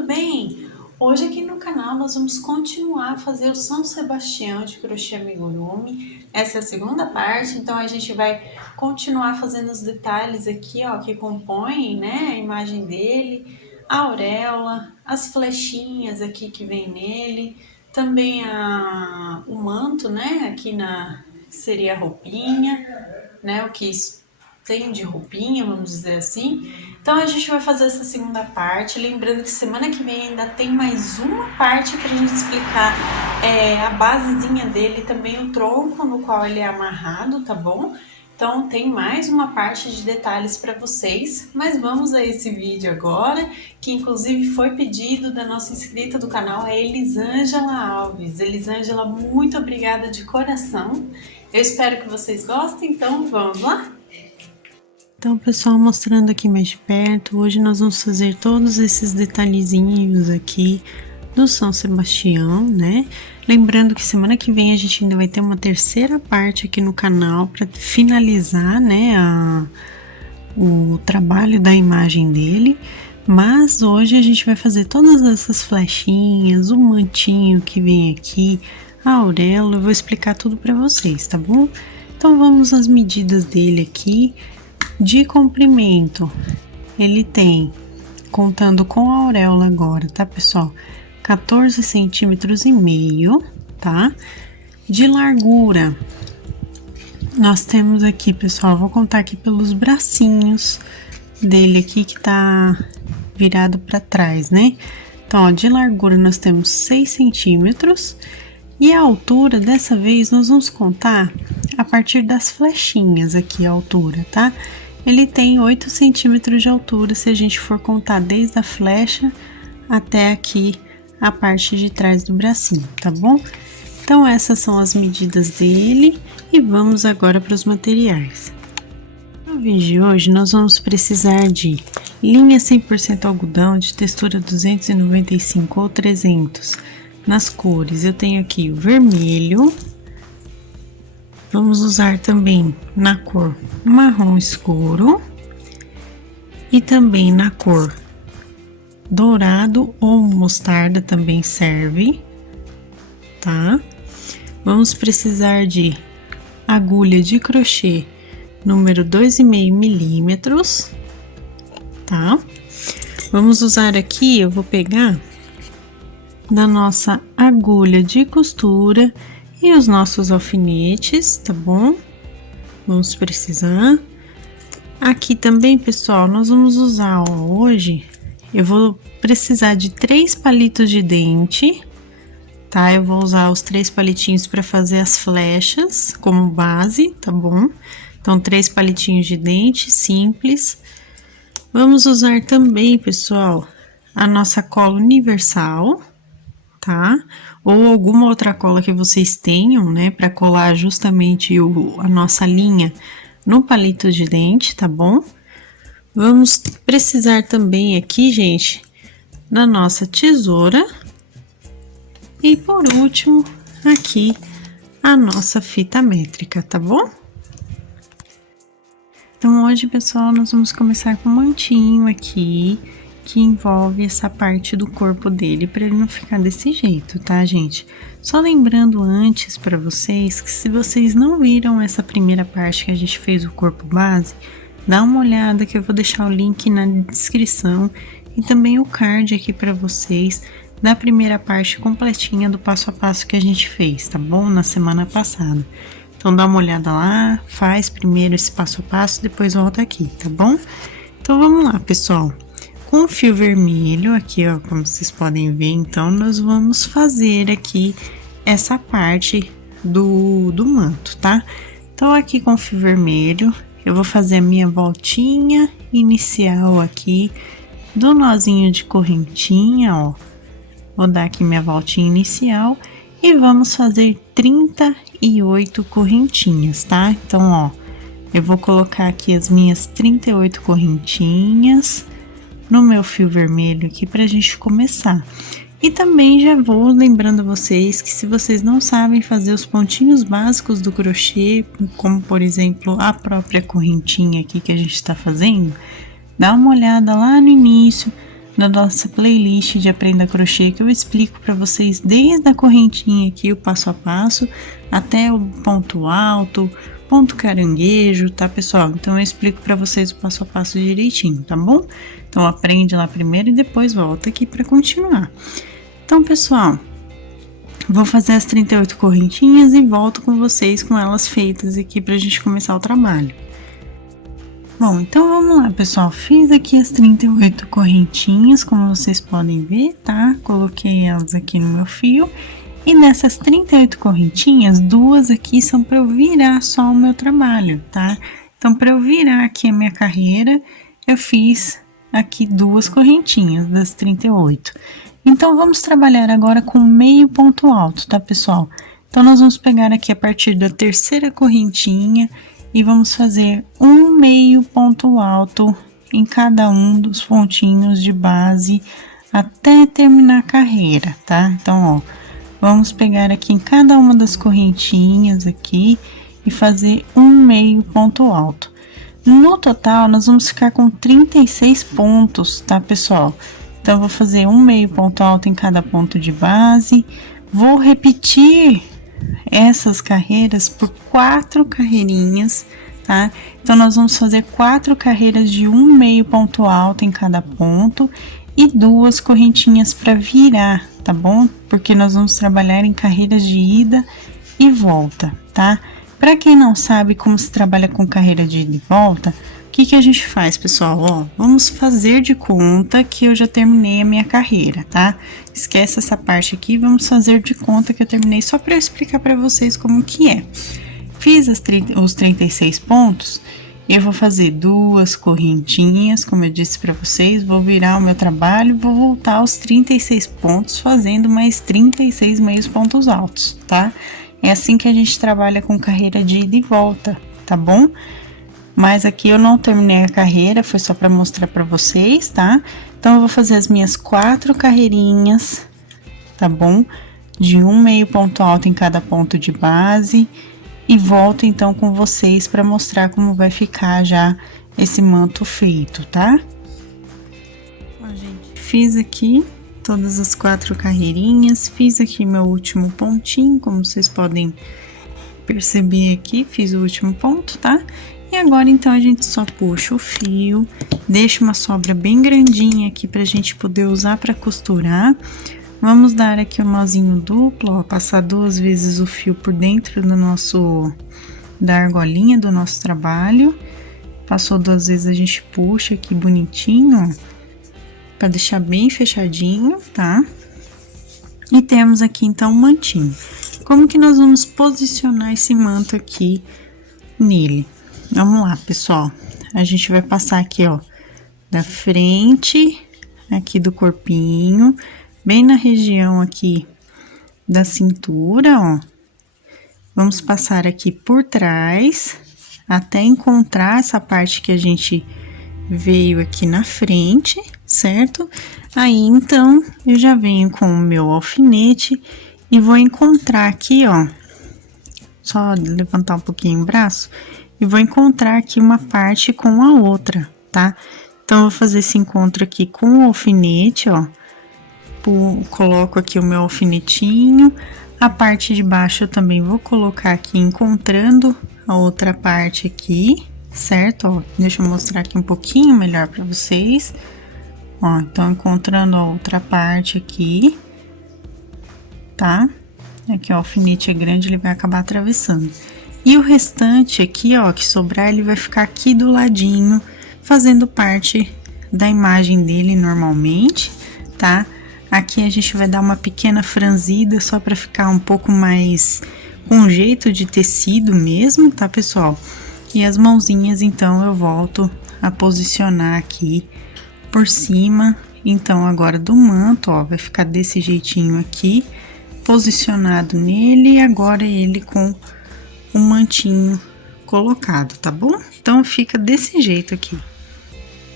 tudo bem? Hoje aqui no canal nós vamos continuar a fazer o São Sebastião de crochê amigurumi. Essa é a segunda parte, então a gente vai continuar fazendo os detalhes aqui, ó, que compõem, né, a imagem dele, a auréola, as flechinhas aqui que vem nele, também o manto, né, aqui seria a roupinha, né, o que tem de roupinha, vamos dizer assim. Então a gente vai fazer essa segunda parte, lembrando que semana que vem ainda tem mais uma parte pra gente explicar a basezinha dele, também o tronco no qual ele é amarrado, tá bom? Então tem mais uma parte de detalhes para vocês, mas vamos a esse vídeo agora, que inclusive foi pedido da nossa inscrita do canal, a Elisângela Alves. Elisângela, muito obrigada de coração. Eu espero que vocês gostem, então vamos lá? Então, pessoal, mostrando aqui mais de perto, hoje nós vamos fazer todos esses detalhezinhos aqui do São Sebastião, né? Lembrando que semana que vem a gente ainda vai ter uma terceira parte aqui no canal para finalizar, né, o trabalho da imagem dele. Mas hoje a gente vai fazer todas essas flechinhas, o mantinho que vem aqui, a auréola, eu vou explicar tudo para vocês, tá bom? Então vamos às medidas dele aqui. De comprimento, ele tem, contando com a auréola agora, tá, pessoal? 14 centímetros e meio, tá? De largura, nós temos aqui, pessoal, vou contar aqui pelos bracinhos dele aqui que tá virado para trás, né? Então, ó, de largura nós temos 6 centímetros e a altura, dessa vez, nós vamos contar a partir das flechinhas aqui, a altura, tá? Ele tem 8 centímetros de altura, se a gente for contar desde a flecha até aqui a parte de trás do bracinho, tá bom? Então, essas são as medidas dele e vamos agora para os materiais. No vídeo de hoje, nós vamos precisar de linha 100% algodão de textura 295 ou 300 nas cores. Eu tenho aqui o vermelho. Vamos usar também na cor marrom escuro e também na cor dourado ou mostarda também serve, tá? Vamos precisar de agulha de crochê número 2,5 milímetros, tá? Vamos usar aqui, eu vou pegar da nossa agulha de costura e os nossos alfinetes, tá bom? Vamos precisar. Aqui também, pessoal, nós vamos usar, ó, hoje, eu vou precisar de 3 palitos de dente, tá? Eu vou usar os 3 palitinhos para fazer as flechas como base, tá bom? Então, 3 palitinhos de dente, simples. Vamos usar também, pessoal, a nossa cola universal, tá? Ou alguma outra cola que vocês tenham, né, para colar justamente a nossa linha no palito de dente, tá bom? Vamos precisar também aqui, gente, da nossa tesoura e por último, aqui a nossa fita métrica, tá bom? Então hoje, pessoal, nós vamos começar com um mantinho aqui que envolve essa parte do corpo dele, para ele não ficar desse jeito, tá, gente? Só lembrando antes para vocês que se vocês não viram essa primeira parte que a gente fez o corpo base, dá uma olhada que eu vou deixar o link na descrição e também o card aqui para vocês da primeira parte completinha do passo a passo que a gente fez, tá bom? Na semana passada. Então dá uma olhada lá, faz primeiro esse passo a passo, depois volta aqui, tá bom? Então vamos lá, pessoal. Com o fio vermelho, aqui ó, como vocês podem ver, então nós vamos fazer aqui essa parte do manto, tá? Então aqui com o fio vermelho, eu vou fazer a minha voltinha inicial aqui do nozinho de correntinha, ó. Vou dar aqui minha voltinha inicial e vamos fazer 38 correntinhas, tá? Então, ó, eu vou colocar aqui as minhas 38 correntinhas no meu fio vermelho aqui pra gente começar. E também já vou lembrando vocês que se vocês não sabem fazer os pontinhos básicos do crochê, como por exemplo a própria correntinha aqui que a gente tá fazendo, dá uma olhada lá no início, da nossa playlist de Aprenda Crochê, que eu explico para vocês desde a correntinha aqui, o passo a passo, até o ponto alto, ponto caranguejo, tá, pessoal? Então eu explico para vocês o passo a passo direitinho, tá bom? Então aprende lá primeiro e depois volta aqui para continuar. Então, pessoal, vou fazer as 38 correntinhas e volto com vocês com elas feitas aqui pra gente começar o trabalho. Bom, então vamos lá, pessoal. Fiz aqui as 38 correntinhas, como vocês podem ver, tá? Coloquei elas aqui no meu fio. E nessas 38 correntinhas, duas aqui são para eu virar só o meu trabalho, tá? Então, para eu virar aqui a minha carreira, eu fiz aqui duas correntinhas das 38. Então, vamos trabalhar agora com meio ponto alto, tá, pessoal? Então, nós vamos pegar aqui a partir da terceira correntinha e vamos fazer um meio ponto alto em cada um dos pontinhos de base até terminar a carreira, tá? Então, ó, vamos pegar aqui em cada uma das correntinhas aqui e fazer um meio ponto alto. No total, nós vamos ficar com 36 pontos, tá, pessoal? Então, eu vou fazer um meio ponto alto em cada ponto de base. Vou repetir essas carreiras por 4 carreirinhas, tá? Então, nós vamos fazer 4 carreiras de um meio ponto alto em cada ponto e 2 correntinhas para virar, tá bom? Porque nós vamos trabalhar em carreiras de ida e volta, tá? Para quem não sabe como se trabalha com carreira de ida e volta, o que a gente faz, pessoal? Ó, vamos fazer de conta que eu já terminei a minha carreira, tá? Esquece essa parte aqui, vamos fazer de conta que eu terminei só para eu explicar para vocês como que é. Fiz os 36 pontos, eu vou fazer 2 correntinhas, como eu disse para vocês, vou virar o meu trabalho, vou voltar aos 36 pontos, fazendo mais 36 meios pontos altos, tá? É assim que a gente trabalha com carreira de ida e volta, tá bom? Mas aqui eu não terminei a carreira, foi só para mostrar para vocês, tá? Então, eu vou fazer as minhas 4 carreirinhas, tá bom? De um meio ponto alto em cada ponto de base. E volto, então, com vocês para mostrar como vai ficar já esse manto feito, tá? Ó, gente, fiz aqui todas as 4 carreirinhas, fiz aqui meu último pontinho, como vocês podem perceber aqui, fiz o último ponto, tá? E agora, então, a gente só puxa o fio, deixa uma sobra bem grandinha aqui pra gente poder usar pra costurar. Vamos dar aqui um nozinho duplo, ó, passar 2 vezes o fio por dentro da argolinha do nosso trabalho. Passou 2 vezes, a gente puxa aqui bonitinho, ó, pra deixar bem fechadinho, tá? E temos aqui, então, um mantinho. Como que nós vamos posicionar esse manto aqui nele? Vamos lá, pessoal. A gente vai passar aqui, ó, da frente, aqui do corpinho, bem na região aqui da cintura, ó. Vamos passar aqui por trás, até encontrar essa parte que a gente veio aqui na frente, certo? Aí, então, eu já venho com o meu alfinete e vou encontrar aqui, ó, só levantar um pouquinho o braço, e vou encontrar aqui uma parte com a outra, tá? Então, eu vou fazer esse encontro aqui com o alfinete, ó. Coloco aqui o meu alfinetinho. A parte de baixo eu também vou colocar aqui, encontrando a outra parte aqui, certo? Ó, deixa eu mostrar aqui um pouquinho melhor pra vocês. Ó, então, encontrando a outra parte aqui, tá? Aqui, ó, o alfinete é grande, ele vai acabar atravessando. E o restante aqui, ó, que sobrar, ele vai ficar aqui do ladinho, fazendo parte da imagem dele normalmente, tá? Aqui a gente vai dar uma pequena franzida, só pra ficar um pouco mais com jeito de tecido mesmo, tá, pessoal? E as mãozinhas, então, eu volto a posicionar aqui por cima, então, agora do manto, ó, vai ficar desse jeitinho aqui, posicionado nele, e agora ele com o mantinho colocado, tá bom? Então, fica desse jeito aqui.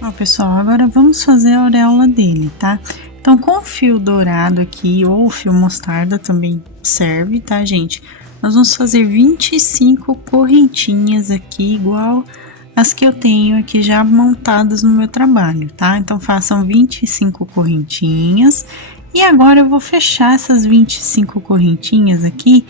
Ó, pessoal, agora vamos fazer a auréola dele, tá? Então, com o fio dourado aqui, ou fio mostarda também serve, tá, gente? Nós vamos fazer 25 correntinhas aqui, igual as que eu tenho aqui já montadas no meu trabalho, tá? Então, façam 25 correntinhas. E agora, eu vou fechar essas 25 correntinhas aqui.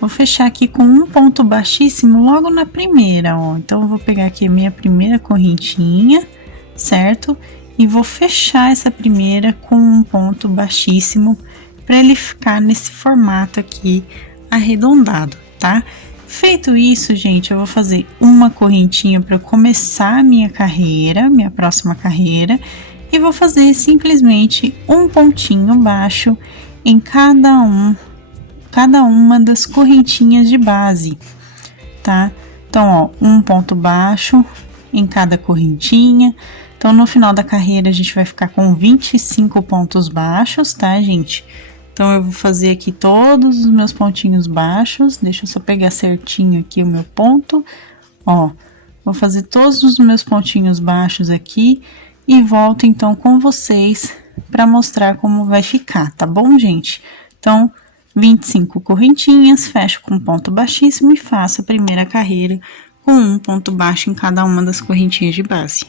Vou fechar aqui com um ponto baixíssimo logo na primeira, ó. Então, eu vou pegar aqui a minha primeira correntinha, certo? E vou fechar essa primeira com um ponto baixíssimo para ele ficar nesse formato aqui arredondado, tá? Feito isso, gente, eu vou fazer uma correntinha para começar a minha carreira, minha próxima carreira, e vou fazer simplesmente um pontinho baixo em cada uma das correntinhas de base, tá? Então, ó, um ponto baixo em cada correntinha. Então, no final da carreira, a gente vai ficar com 25 pontos baixos, tá, gente? Então, eu vou fazer aqui todos os meus pontinhos baixos. Deixa eu só pegar certinho aqui o meu ponto. Ó, vou fazer todos os meus pontinhos baixos aqui e volto, então, com vocês para mostrar como vai ficar, tá bom, gente? Então, 25 correntinhas, fecho com ponto baixíssimo e faço a primeira carreira com um ponto baixo em cada uma das correntinhas de base.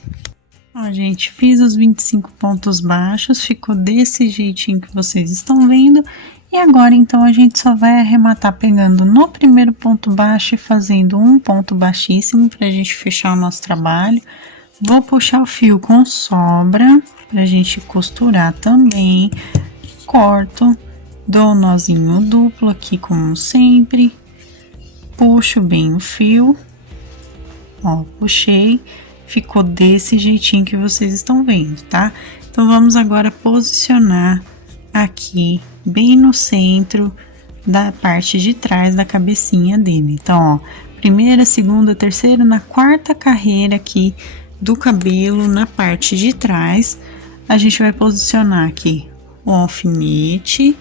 Ó, gente, fiz os 25 pontos baixos, ficou desse jeitinho que vocês estão vendo. E agora, então, a gente só vai arrematar pegando no primeiro ponto baixo e fazendo um ponto baixíssimo pra gente fechar o nosso trabalho. Vou puxar o fio com sobra pra gente costurar também. Corto, dou um nozinho duplo aqui, como sempre. Puxo bem o fio. Ó, puxei. Ficou desse jeitinho que vocês estão vendo, tá? Então, vamos agora posicionar aqui, bem no centro da parte de trás da cabecinha dele. Então, ó, primeira, segunda, terceira, na quarta carreira aqui do cabelo, na parte de trás, a gente vai posicionar aqui o alfinete,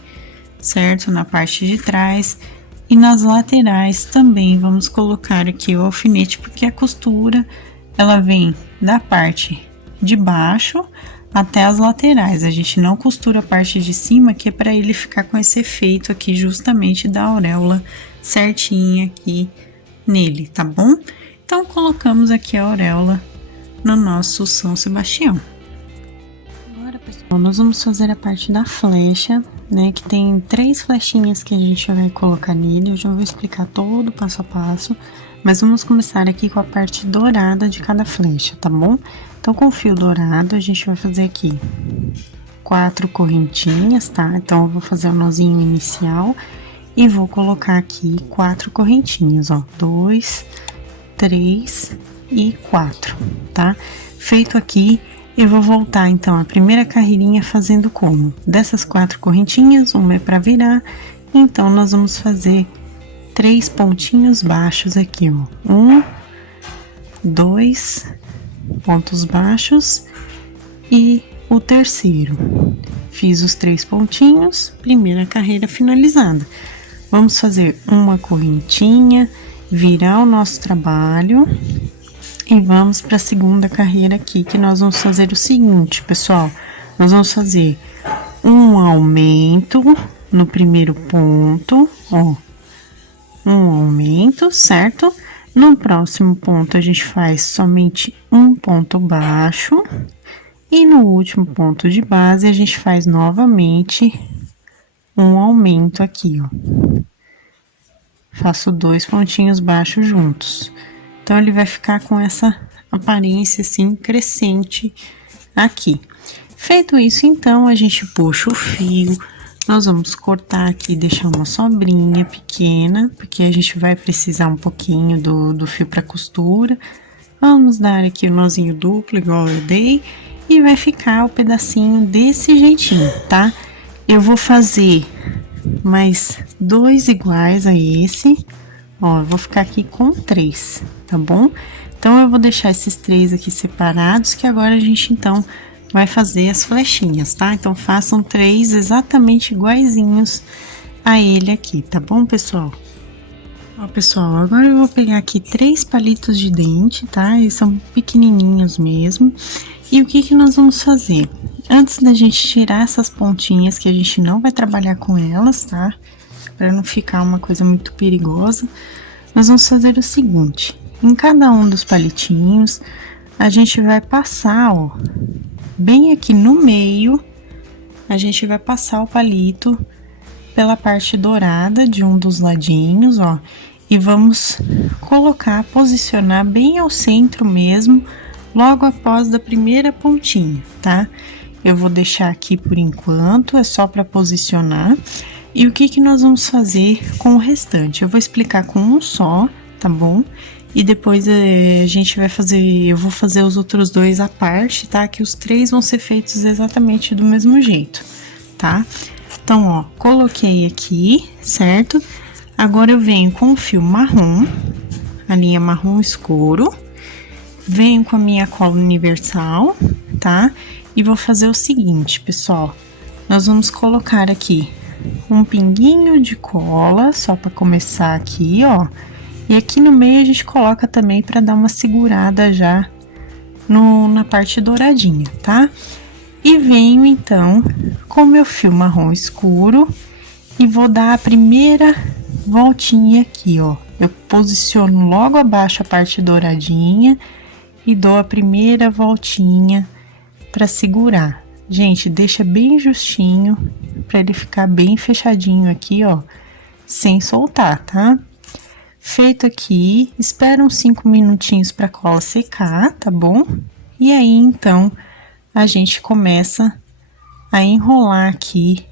certo? Na parte de trás. E nas laterais também, vamos colocar aqui o alfinete, porque a costura ela vem da parte de baixo até as laterais. A gente não costura a parte de cima, que é para ele ficar com esse efeito aqui, justamente da auréola certinha aqui nele, tá bom? Então, colocamos aqui a auréola no nosso São Sebastião. Agora, pessoal, nós vamos fazer a parte da flecha, né? Que tem 3 flechinhas que a gente vai colocar nele. Eu já vou explicar todo o passo a passo. Mas vamos começar aqui com a parte dourada de cada flecha, tá bom? Então, com o fio dourado, a gente vai fazer aqui 4 correntinhas, tá? Então, eu vou fazer o nozinho inicial e vou colocar aqui 4 correntinhas, ó. 2, 3 e 4, tá? Feito aqui, eu vou voltar, então, a primeira carreirinha fazendo como? Dessas 4 correntinhas, uma é pra virar, então, nós vamos fazer 3 pontinhos baixos aqui, ó. 1, 2 pontos baixos e o terceiro. Fiz os 3 pontinhos, primeira carreira finalizada. Vamos fazer uma correntinha, virar o nosso trabalho e vamos para a segunda carreira aqui, que nós vamos fazer o seguinte, pessoal. Nós vamos fazer um aumento no primeiro ponto, ó. Um aumento, certo? No próximo ponto, a gente faz somente um ponto baixo. E no último ponto de base, a gente faz novamente um aumento aqui, ó. Faço 2 pontinhos baixos juntos. Então, ele vai ficar com essa aparência, assim, crescente aqui. Feito isso, então, a gente puxa o fio. Nós vamos cortar aqui e deixar uma sobrinha pequena, porque a gente vai precisar um pouquinho do fio para costura. Vamos dar aqui o nozinho duplo, igual eu dei, e vai ficar o pedacinho desse jeitinho, tá? Eu vou fazer mais 2 iguais a esse, ó, eu vou ficar aqui com 3, tá bom? Então, eu vou deixar esses 3 aqui separados, que agora a gente, então, vai fazer as flechinhas, tá? Então, façam 3 exatamente iguaizinhos a ele aqui, tá bom, pessoal? Ó, pessoal, agora eu vou pegar aqui 3 palitos de dente, tá? Eles são pequenininhos mesmo. E o que que nós vamos fazer? Antes da gente tirar essas pontinhas, que a gente não vai trabalhar com elas, tá? Pra não ficar uma coisa muito perigosa, nós vamos fazer o seguinte. em cada um dos palitinhos, a gente vai passar, ó, bem aqui no meio, a gente vai passar o palito pela parte dourada de um dos ladinhos, ó, e vamos colocar, posicionar bem ao centro mesmo, logo após da primeira pontinha, tá? Eu vou deixar aqui por enquanto, é só para posicionar. E o que que nós vamos fazer com o restante? Eu vou explicar com um só, tá bom? E depois a gente vai fazer, eu vou fazer os outros dois à parte, tá? Que os três vão ser feitos exatamente do mesmo jeito, tá? Então, ó, coloquei aqui, certo? Agora eu venho com o fio marrom, a linha marrom escuro, venho com a minha cola universal, tá? E vou fazer o seguinte, pessoal, nós vamos colocar aqui um pinguinho de cola, só para começar aqui, ó. E aqui no meio a gente coloca também para dar uma segurada já na parte douradinha, tá? E venho então com meu fio marrom escuro e vou dar a primeira voltinha aqui, ó. Eu posiciono logo abaixo a parte douradinha e dou a primeira voltinha para segurar. Gente, deixa bem justinho para ele ficar bem fechadinho aqui, ó, sem soltar, tá? Feito aqui, espera uns 5 minutinhos para a cola secar, tá bom? E aí, então, a gente começa a enrolar aqui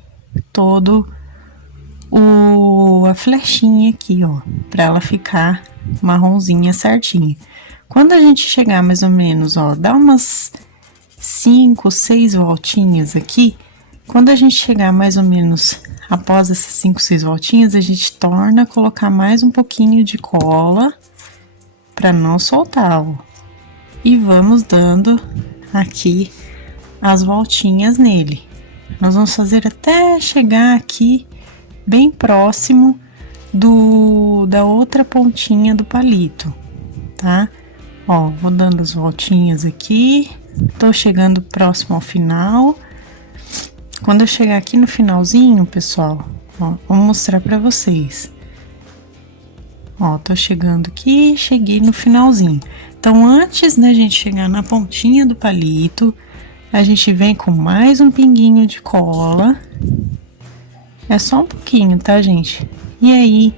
todo a flechinha aqui, ó, para ela ficar marronzinha certinha. Quando a gente chegar mais ou menos, ó, dá umas 5, 6 voltinhas aqui. Quando a gente chegar mais ou menos após essas 5, 6 voltinhas, a gente torna a colocar mais um pouquinho de cola para não soltar, ó. E vamos dando aqui as voltinhas nele. Nós vamos fazer até chegar aqui bem próximo da outra pontinha do palito, tá? Ó, vou dando as voltinhas aqui, tô chegando próximo ao final. Quando eu chegar aqui no finalzinho, pessoal, ó, vou mostrar pra vocês. Ó, tô chegando aqui, cheguei no finalzinho. Então, antes da gente chegar na pontinha do palito, a gente vem com mais um pinguinho de cola. É só um pouquinho, tá, gente? E aí,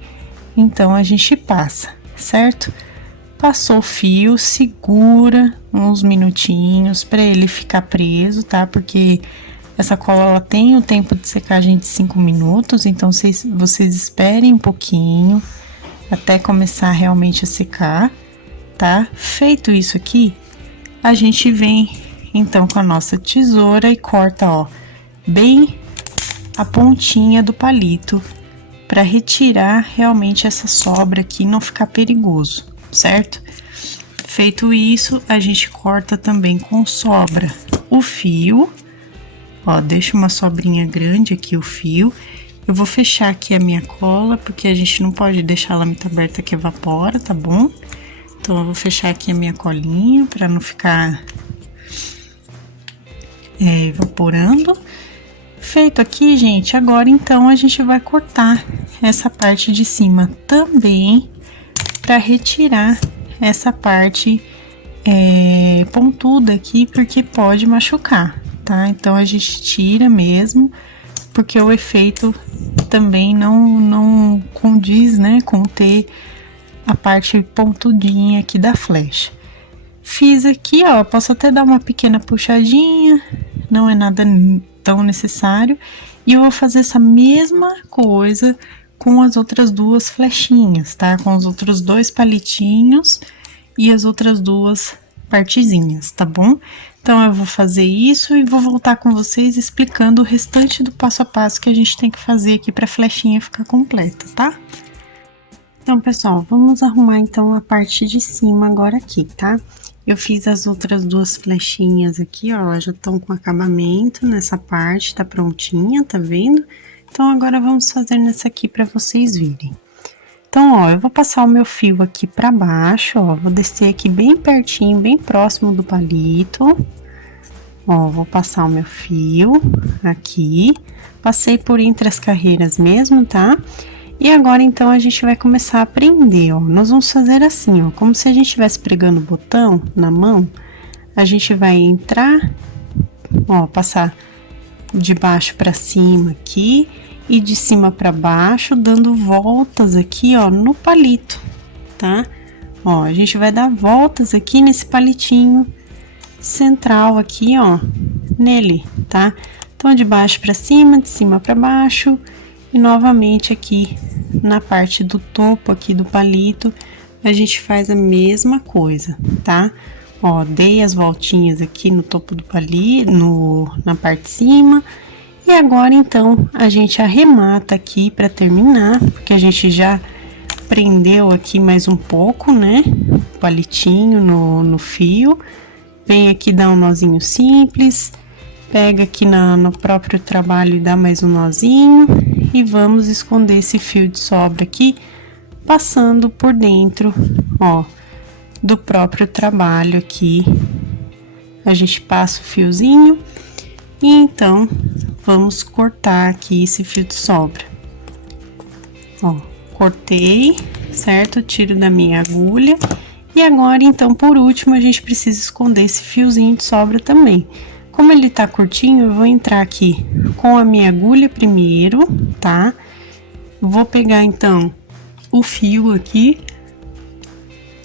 então, a gente passa, certo? Passou o fio, segura uns minutinhos pra ele ficar preso, tá? Porque essa cola, ela tem o tempo de secagem de 5 minutos, então vocês esperem um pouquinho até começar realmente a secar, tá? Feito isso aqui, a gente vem então com a nossa tesoura e corta, ó, bem a pontinha do palito para retirar realmente essa sobra aqui e não ficar perigoso, certo? Feito isso, a gente corta também com sobra o fio. Ó, deixa uma sobrinha grande aqui o fio. Eu vou fechar aqui a minha cola, porque a gente não pode deixar ela muito aberta que evapora, tá bom? Então, eu vou fechar aqui a minha colinha para não ficar evaporando. Feito aqui, gente, agora então a gente vai cortar essa parte de cima também para retirar essa parte pontuda aqui, porque pode machucar, tá? Então, a gente tira mesmo, porque o efeito também não condiz, né, com ter a parte pontudinha aqui da flecha. Fiz aqui, ó, posso até dar uma pequena puxadinha, não é nada tão necessário. E eu vou fazer essa mesma coisa com as outras duas flechinhas, tá? Com os outros dois palitinhos e as outras duas partezinhas, tá bom? Então, eu vou fazer isso e vou voltar com vocês explicando o restante do passo a passo que a gente tem que fazer aqui pra flechinha ficar completa, tá? Então, pessoal, vamos arrumar então a parte de cima agora aqui, tá? Eu fiz as outras duas flechinhas aqui, ó, elas já estão com acabamento nessa parte, tá prontinha, tá vendo? Então, agora vamos fazer nessa aqui pra vocês verem. Então, ó, eu vou passar o meu fio aqui pra baixo, ó, vou descer aqui bem pertinho, bem próximo do palito. Ó, vou passar o meu fio aqui, passei por entre as carreiras mesmo, tá? E agora, então, a gente vai começar a prender, ó. Nós vamos fazer assim, ó, como se a gente estivesse pregando o botão na mão. A gente vai entrar, ó, passar de baixo para cima aqui e de cima para baixo, dando voltas aqui, ó, no palito, tá? Ó, a gente vai dar voltas aqui nesse palitinho central aqui, ó, nele, tá? Então, de baixo para cima, de cima para baixo e novamente aqui na parte do topo aqui do palito, a gente faz a mesma coisa, tá? Ó, dei as voltinhas aqui no topo do palito, na parte de cima. E agora, então, a gente arremata aqui para terminar, porque a gente já prendeu aqui mais um pouco, né? O palitinho no fio. Vem aqui dar um nozinho simples, pega aqui no próprio trabalho e dá mais um nozinho. E vamos esconder esse fio de sobra aqui, passando por dentro, ó, do próprio trabalho aqui. A gente passa o fiozinho e então vamos cortar aqui esse fio de sobra. Ó, cortei, certo? Tiro da minha agulha. E agora, então, por último, a gente precisa esconder esse fiozinho de sobra também. Como ele tá curtinho, eu vou entrar aqui com a minha agulha primeiro, tá? Vou pegar, então, o fio aqui.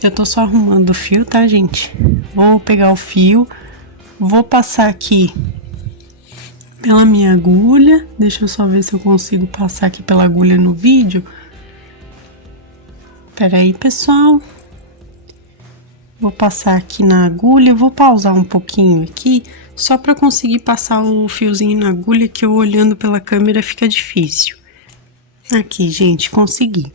Eu tô só arrumando o fio, tá, gente? Vou pegar o fio, vou passar aqui pela minha agulha. Deixa eu só ver se eu consigo passar aqui pela agulha no vídeo. Pera aí, pessoal. Vou passar aqui na agulha, vou pausar um pouquinho aqui, só para conseguir passar o fiozinho na agulha, que eu olhando pela câmera fica difícil. Aqui, gente, consegui.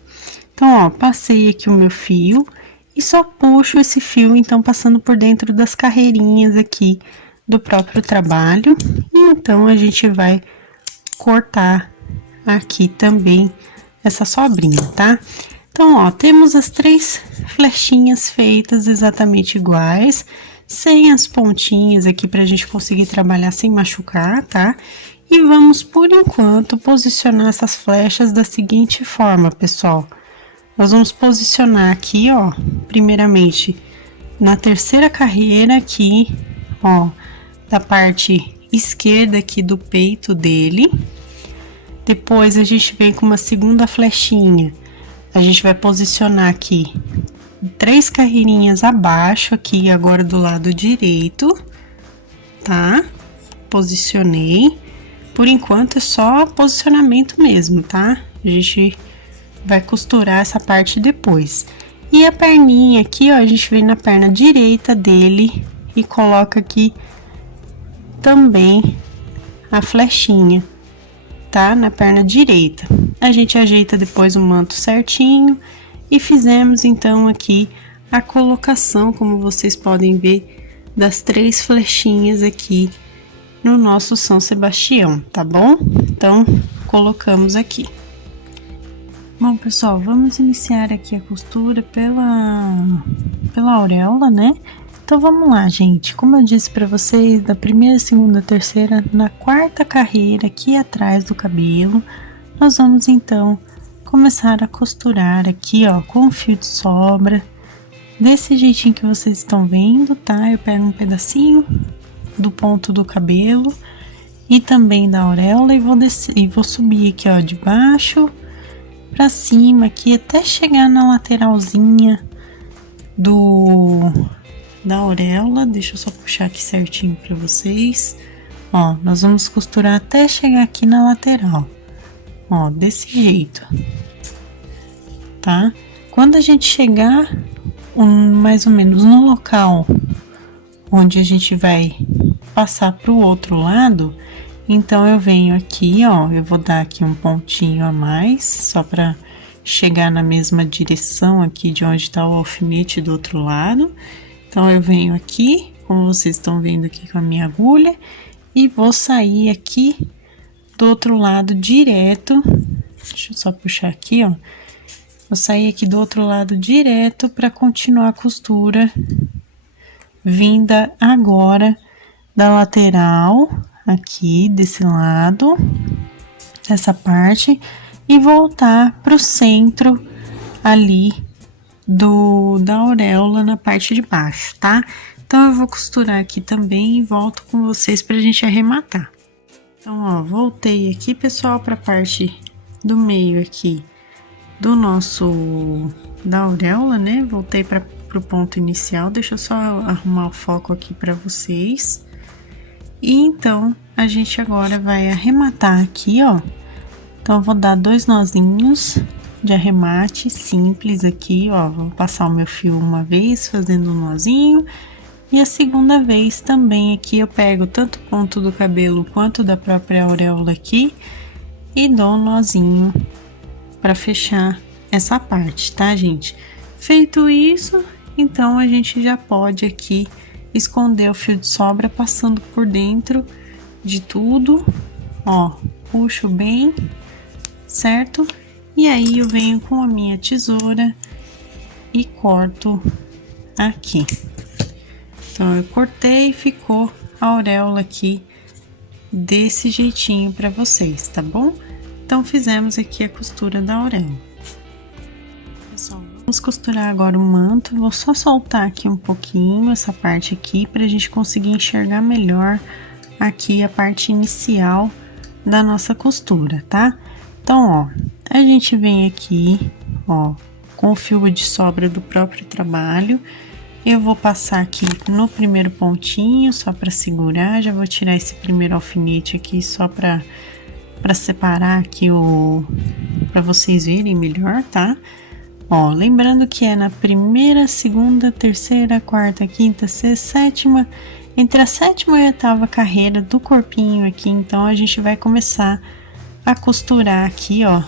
Então, ó, passei aqui o meu fio e só puxo esse fio, então, passando por dentro das carreirinhas aqui do próprio trabalho. E então, a gente vai cortar aqui também essa sobrinha, tá? Então, ó, temos as 3 flechinhas feitas exatamente iguais, sem as pontinhas aqui pra gente conseguir trabalhar sem machucar, tá? E vamos, por enquanto, posicionar essas flechas da seguinte forma, pessoal. Nós vamos posicionar aqui, ó, primeiramente, na terceira carreira aqui, ó, da parte esquerda aqui do peito dele. Depois, a gente vem com uma segunda flechinha. A gente vai posicionar aqui 3 carreirinhas abaixo, aqui agora do lado direito, tá? Posicionei. Por enquanto é só posicionamento mesmo, tá? A gente vai costurar essa parte depois. E a perninha aqui, ó, a gente vem na perna direita dele e coloca aqui também a flechinha, tá? Na perna direita. A gente ajeita depois o manto certinho e fizemos então aqui a colocação, como vocês podem ver, das 3 flechinhas aqui no nosso São Sebastião, tá bom? Então, colocamos aqui. Bom, pessoal, vamos iniciar aqui a costura pela auréola, né? Então, vamos lá, gente. Como eu disse pra vocês, da primeira, segunda, terceira, na 4ª carreira aqui atrás do cabelo, nós vamos, então, começar a costurar aqui, ó, com o fio de sobra, desse jeitinho que vocês estão vendo, tá? Eu pego um pedacinho do ponto do cabelo e também da auréola e vou descer, e vou subir aqui, ó, de baixo pra cima aqui, até chegar na lateralzinha da auréola. Deixa eu só puxar aqui certinho pra vocês. Ó, nós vamos costurar até chegar aqui na lateral. Ó, desse jeito, tá? Quando a gente chegar mais ou menos no local onde a gente vai passar pro outro lado, então eu venho aqui, ó, eu vou dar aqui um pontinho a mais, só pra chegar na mesma direção aqui de onde tá o alfinete do outro lado. Então, eu venho aqui, como vocês estão vendo aqui com a minha agulha, e vou sair aqui do outro lado direto. Deixa eu só puxar aqui, ó. Vou sair aqui do outro lado direto para continuar a costura, vinda agora da lateral, aqui desse lado, essa parte. e voltar pro centro ali da auréola na parte de baixo, tá? Então, eu vou costurar aqui também e volto com vocês pra gente arrematar. Então, ó, voltei aqui, pessoal, pra parte do meio aqui da auréola, né? Voltei pro ponto inicial, deixa eu só arrumar o foco aqui pra vocês. E então, a gente agora vai arrematar aqui, ó. Então, eu vou dar 2 nozinhos de arremate simples aqui, ó. Vou passar o meu fio uma vez, fazendo um nozinho. E a segunda vez também aqui, eu pego tanto o ponto do cabelo quanto da própria auréola aqui. E dou um nozinho para fechar essa parte, tá, gente? Feito isso, então, a gente já pode aqui esconder o fio de sobra passando por dentro de tudo, ó, puxo bem, certo? E aí, eu venho com a minha tesoura e corto aqui. Então, eu cortei e ficou a auréola aqui desse jeitinho para vocês, tá bom? Então, fizemos aqui a costura da auréola. Pessoal, vamos costurar agora o manto. Vou só soltar aqui um pouquinho essa parte aqui pra gente conseguir enxergar melhor aqui a parte inicial da nossa costura, tá? Então, ó, a gente vem aqui, ó, com o fio de sobra do próprio trabalho. Eu vou passar aqui no primeiro pontinho, só pra segurar. Já vou tirar esse primeiro alfinete aqui só pra separar aqui pra vocês verem melhor, tá? Ó, lembrando que é na primeira, segunda, terceira, quarta, quinta, sexta, sétima, entre a sétima e a oitava carreira do corpinho aqui. Então, a gente vai começar a costurar aqui, ó,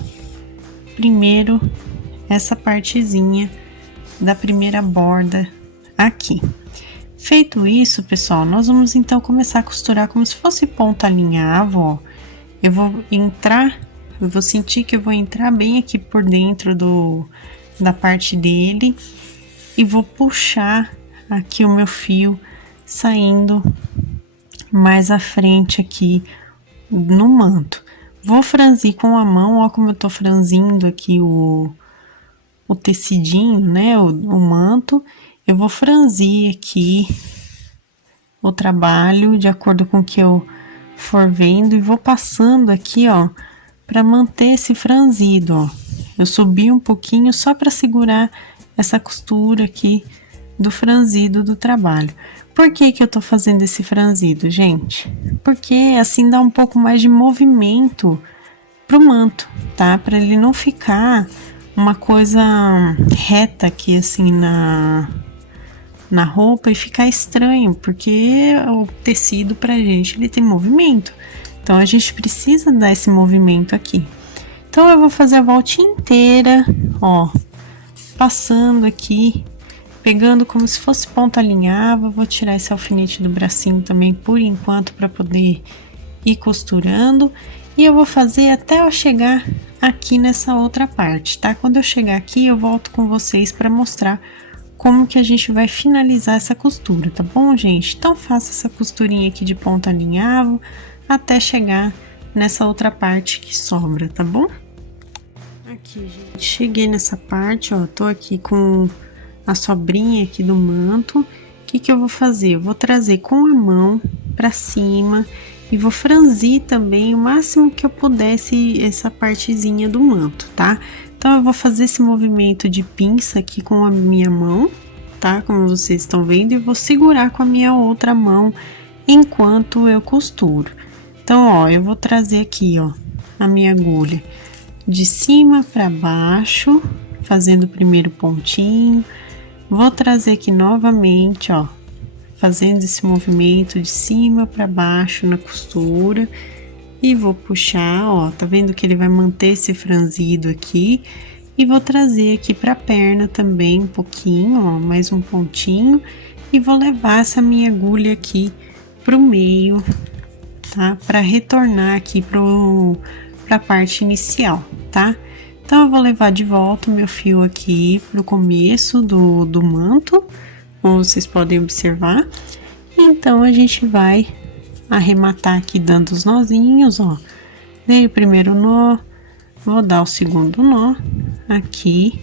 primeiro essa partezinha da primeira borda aqui. Feito isso, pessoal, nós vamos então começar a costurar como se fosse ponta alinhava, ó. Eu vou sentir que eu vou entrar bem aqui por dentro da parte dele e vou puxar aqui o meu fio saindo mais à frente aqui no manto. Vou franzir com a mão, ó, como eu tô franzindo aqui o tecidinho, né, o manto. Eu vou franzir aqui o trabalho de acordo com o que eu for vendo e vou passando aqui, ó, para manter esse franzido, ó. Eu subi um pouquinho só para segurar essa costura aqui do franzido do trabalho. Por que que eu tô fazendo esse franzido, gente? Porque assim dá um pouco mais de movimento pro manto, tá? Para ele não ficar uma coisa reta aqui assim na roupa e ficar estranho, porque o tecido pra gente, ele tem movimento. Então, a gente precisa dar esse movimento aqui. Então, eu vou fazer a volta inteira, ó, passando aqui, pegando como se fosse ponta alinhava. Vou tirar esse alfinete do bracinho também, por enquanto, para poder ir costurando. E eu vou fazer até eu chegar aqui nessa outra parte, tá? Quando eu chegar aqui, eu volto com vocês para mostrar como que a gente vai finalizar essa costura, tá bom, gente? Então, faça essa costurinha aqui de ponta alinhava até chegar nessa outra parte que sobra, tá bom? Aqui, gente, cheguei nessa parte, ó, tô aqui com a sobrinha aqui do manto. O que que eu vou fazer? Eu vou trazer com a mão pra cima e vou franzir também o máximo que eu pudesse essa partezinha do manto, tá? Então, eu vou fazer esse movimento de pinça aqui com a minha mão, tá? Como vocês estão vendo, e vou segurar com a minha outra mão enquanto eu costuro. Então, ó, eu vou trazer aqui, ó, a minha agulha de cima para baixo, fazendo o primeiro pontinho. Vou trazer aqui novamente, ó, fazendo esse movimento de cima para baixo na costura. E vou puxar, ó, tá vendo que ele vai manter esse franzido aqui. E vou trazer aqui pra perna também um pouquinho, ó, mais um pontinho. E vou levar essa minha agulha aqui pro meio, tá? Pra retornar aqui pra parte inicial, tá? Então, eu vou levar de volta o meu fio aqui pro começo do manto, como vocês podem observar. Então, a gente vai arrematar aqui dando os nozinhos, ó. Dei o primeiro nó, vou dar o segundo nó aqui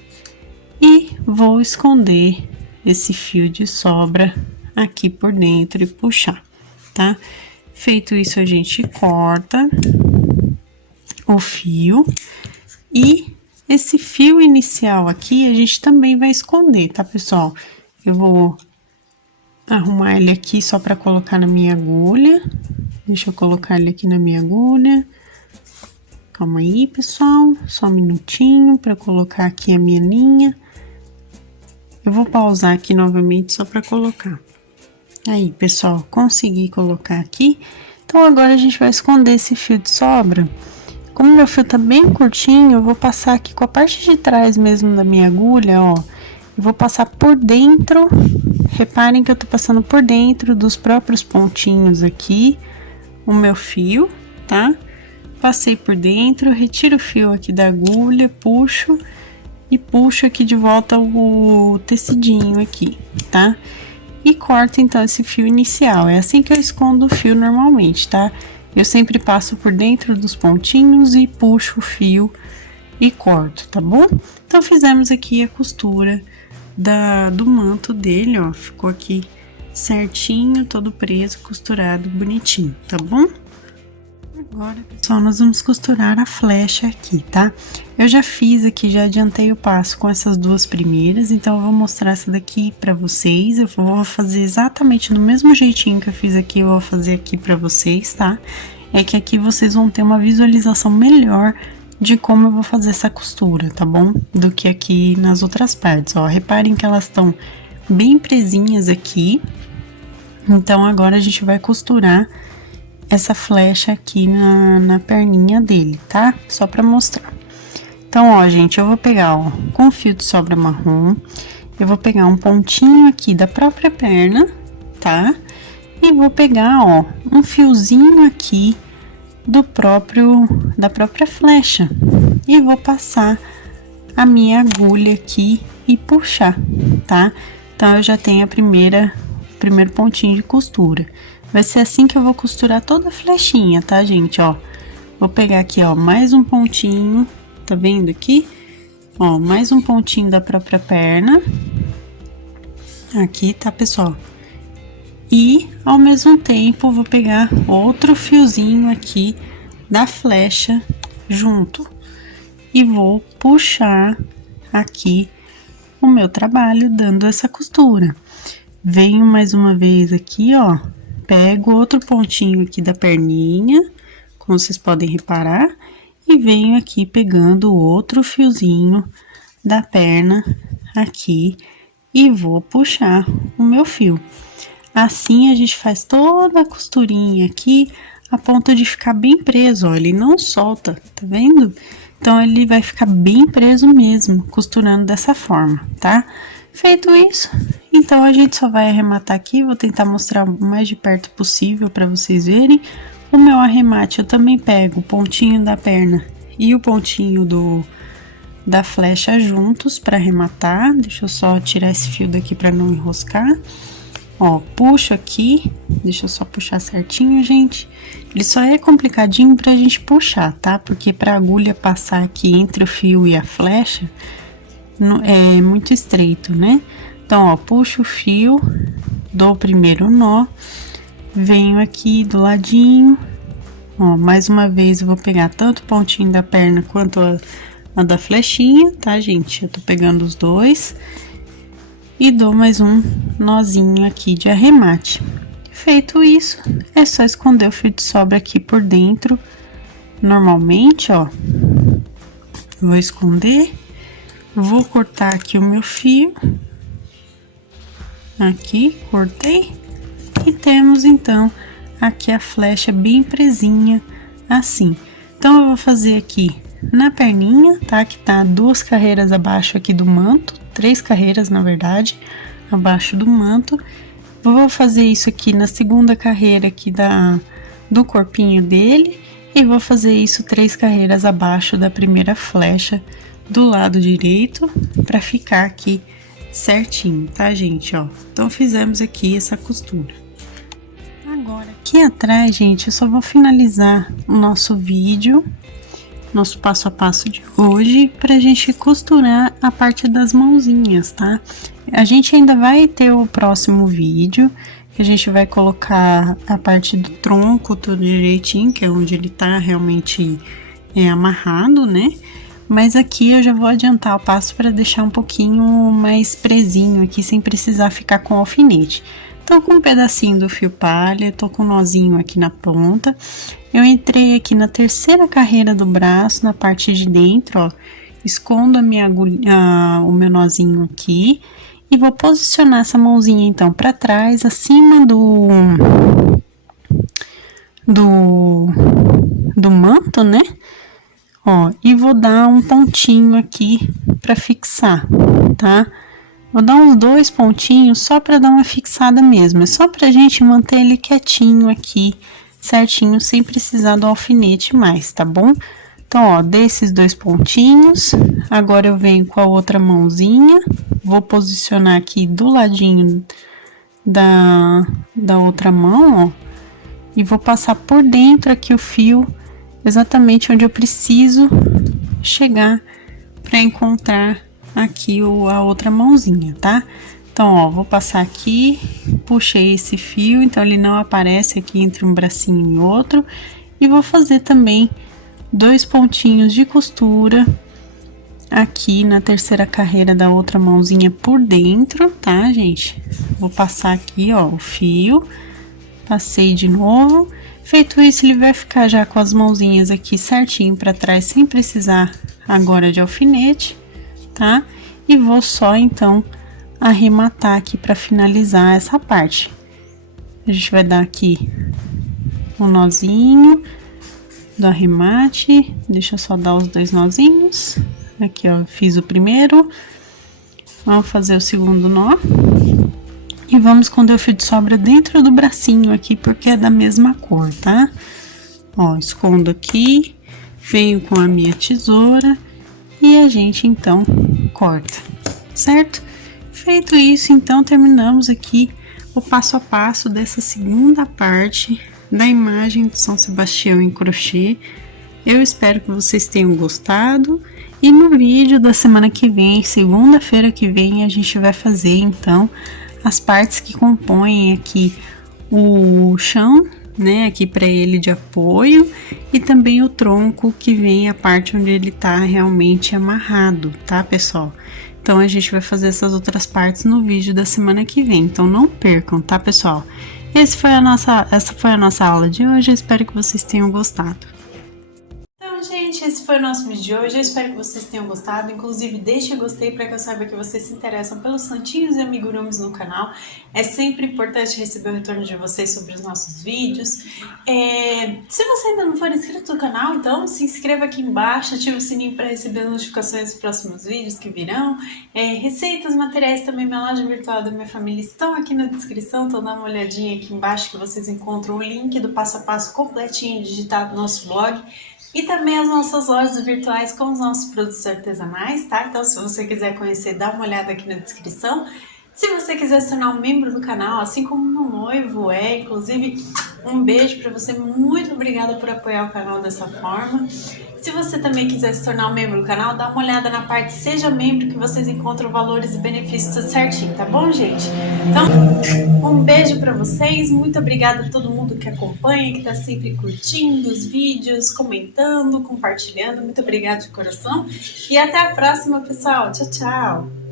e vou esconder esse fio de sobra aqui por dentro e puxar, tá? Feito isso, a gente corta o fio e esse fio inicial aqui a gente também vai esconder, tá, pessoal? Eu vou arrumar ele aqui só para colocar na minha agulha. Deixa eu colocar ele aqui na minha agulha. Calma aí, pessoal, só um minutinho para colocar aqui a minha linha. Eu vou pausar aqui novamente só para colocar. Aí, pessoal, consegui colocar aqui. Então, agora a gente vai esconder esse fio de sobra. Como meu fio tá bem curtinho, eu vou passar aqui com a parte de trás mesmo da minha agulha, ó. Eu vou passar por dentro. Reparem que eu tô passando por dentro dos próprios pontinhos aqui o meu fio, tá? Passei por dentro, retiro o fio aqui da agulha, puxo e puxo aqui de volta o tecidinho aqui, tá? E corto então esse fio inicial. É assim que eu escondo o fio normalmente, tá? Eu sempre passo por dentro dos pontinhos e puxo o fio e corto, tá bom? Então, fizemos aqui a costura do manto dele, ó. Ficou aqui certinho, todo preso, costurado, bonitinho, tá bom? Agora, pessoal, nós vamos costurar a flecha aqui, tá? Eu já fiz aqui, já adiantei o passo com essas duas primeiras, então eu vou mostrar essa daqui pra vocês. Eu vou fazer exatamente do mesmo jeitinho que eu fiz aqui, eu vou fazer aqui pra vocês, tá? É que aqui vocês vão ter uma visualização melhor de como eu vou fazer essa costura, tá bom? Do que aqui nas outras partes, ó. Reparem que elas estão bem presinhas aqui. Então, agora a gente vai costurar essa flecha aqui na perninha dele, tá? Só pra mostrar. Então, ó, gente, eu vou pegar, ó, com fio de sobra marrom, eu vou pegar um pontinho aqui da própria perna, tá? E vou pegar, ó, um fiozinho aqui da própria flecha. E vou passar a minha agulha aqui e puxar, tá? Então, eu já tenho o primeiro pontinho de costura. Vai ser assim que eu vou costurar toda a flechinha, tá, gente? Ó, vou pegar aqui, ó, mais um pontinho, tá vendo aqui? Ó, mais um pontinho da própria perna. Aqui, tá, pessoal? E, ao mesmo tempo, vou pegar outro fiozinho aqui da flecha junto. E vou puxar aqui o meu trabalho, dando essa costura. Venho mais uma vez aqui, ó. Pego outro pontinho aqui da perninha, como vocês podem reparar, e venho aqui pegando outro fiozinho da perna aqui e vou puxar o meu fio. Assim, a gente faz toda a costurinha aqui a ponto de ficar bem preso, ó, ele não solta, tá vendo? Então, ele vai ficar bem preso mesmo, costurando dessa forma, tá? Feito isso, então a gente só vai arrematar aqui, vou tentar mostrar o mais de perto possível para vocês verem. O meu arremate, eu também pego o pontinho da perna e o pontinho da flecha juntos para arrematar. Deixa eu só tirar esse fio daqui para não enroscar. Ó, puxo aqui, deixa eu só puxar certinho, gente. Ele só é complicadinho pra gente puxar, tá? Porque pra agulha passar aqui entre o fio e a flecha, é muito estreito, né? Então, ó, puxo o fio, dou o primeiro nó, venho aqui do ladinho, ó, mais uma vez eu vou pegar tanto o pontinho da perna quanto a da flechinha, tá, gente? Eu tô pegando os dois e dou mais um nozinho aqui de arremate. Feito isso, é só esconder o fio de sobra aqui por dentro, normalmente, ó. Vou esconder. Vou cortar aqui o meu fio. Aqui, cortei. E temos, então, aqui a flecha bem presinha, assim. Então, eu vou fazer aqui na perninha, tá? Que tá 2 carreiras abaixo aqui do manto. 3 carreiras, na verdade, abaixo do manto. Vou fazer isso aqui na segunda carreira aqui do corpinho dele. E vou fazer isso 3 carreiras abaixo da primeira flecha do lado direito, para ficar aqui certinho, tá, gente? Ó, então fizemos aqui essa costura. Agora, aqui atrás, gente, eu só vou finalizar o nosso vídeo, nosso passo a passo de hoje pra gente costurar a parte das mãozinhas, tá? A gente ainda vai ter o próximo vídeo, que a gente vai colocar a parte do tronco tudo direitinho, que é onde ele tá realmente amarrado, né? Mas aqui eu já vou adiantar o passo para deixar um pouquinho mais presinho aqui, sem precisar ficar com alfinete. Tô com um pedacinho do fio palha, tô com um nozinho aqui na ponta. Eu entrei aqui na terceira carreira do braço, na parte de dentro, ó. Escondo a minha agulha, o meu nozinho aqui. E vou posicionar essa mãozinha, então, para trás, acima do manto, né? Ó, e vou dar um pontinho aqui para fixar, tá? Vou dar uns 2 pontinhos só para dar uma fixada mesmo. É só pra gente manter ele quietinho aqui, certinho, sem precisar do alfinete mais, tá bom? Então, ó, dei esses 2 pontinhos. Agora eu venho com a outra mãozinha. Vou posicionar aqui do ladinho da outra mão, ó. E vou passar por dentro aqui o fio, exatamente onde eu preciso chegar para encontrar aqui a outra mãozinha, tá? Então, ó, vou passar aqui, puxei esse fio, então ele não aparece aqui entre um bracinho e outro. E vou fazer também 2 pontinhos de costura aqui na terceira carreira da outra mãozinha por dentro, tá, gente? Vou passar aqui, ó, o fio, passei de novo. Feito isso, ele vai ficar já com as mãozinhas aqui certinho para trás, sem precisar agora de alfinete, tá? E vou só, então, arrematar aqui para finalizar essa parte. A gente vai dar aqui um nozinho do arremate, deixa eu só dar os 2 nozinhos. Aqui, ó, fiz o primeiro. Vamos fazer o segundo nó. E vamos esconder o fio de sobra dentro do bracinho aqui, porque é da mesma cor, tá? Ó, escondo aqui, venho com a minha tesoura e a gente, então, corta, certo? Feito isso, então, terminamos aqui o passo a passo dessa segunda parte da imagem de São Sebastião em crochê. Eu espero que vocês tenham gostado. E no vídeo da semana que vem, segunda-feira que vem, a gente vai fazer, então, as partes que compõem aqui o chão, né, aqui para ele de apoio, e também o tronco, que vem a parte onde ele tá realmente amarrado, tá, pessoal? Então, a gente vai fazer essas outras partes no vídeo da semana que vem, então não percam, tá, pessoal? Essa foi a nossa aula de hoje, eu espero que vocês tenham gostado. Gente, esse foi o nosso vídeo de hoje, eu espero que vocês tenham gostado, inclusive deixe o gostei para que eu saiba que vocês se interessam pelos santinhos e amigurumis no canal. É sempre importante receber o retorno de vocês sobre os nossos vídeos. Se você ainda não for inscrito no canal, então se inscreva aqui embaixo, ative o sininho para receber as notificações dos próximos vídeos que virão. Receitas, materiais, também minha loja virtual da minha família estão aqui na descrição, então dá uma olhadinha aqui embaixo que vocês encontram o link do passo a passo completinho digitado no nosso blog. E também as nossas lojas virtuais com os nossos produtos artesanais, tá? Então, se você quiser conhecer, dá uma olhada aqui na descrição. Se você quiser se tornar um membro do canal, assim como o meu noivo inclusive, um beijo pra você. Muito obrigada por apoiar o canal dessa forma. Se você também quiser se tornar um membro do canal, dá uma olhada na parte Seja Membro, que vocês encontram valores e benefícios tudo certinho, tá bom, gente? Então, um beijo pra vocês. Muito obrigada a todo mundo que acompanha, que tá sempre curtindo os vídeos, comentando, compartilhando. Muito obrigada de coração. E até a próxima, pessoal. Tchau, tchau!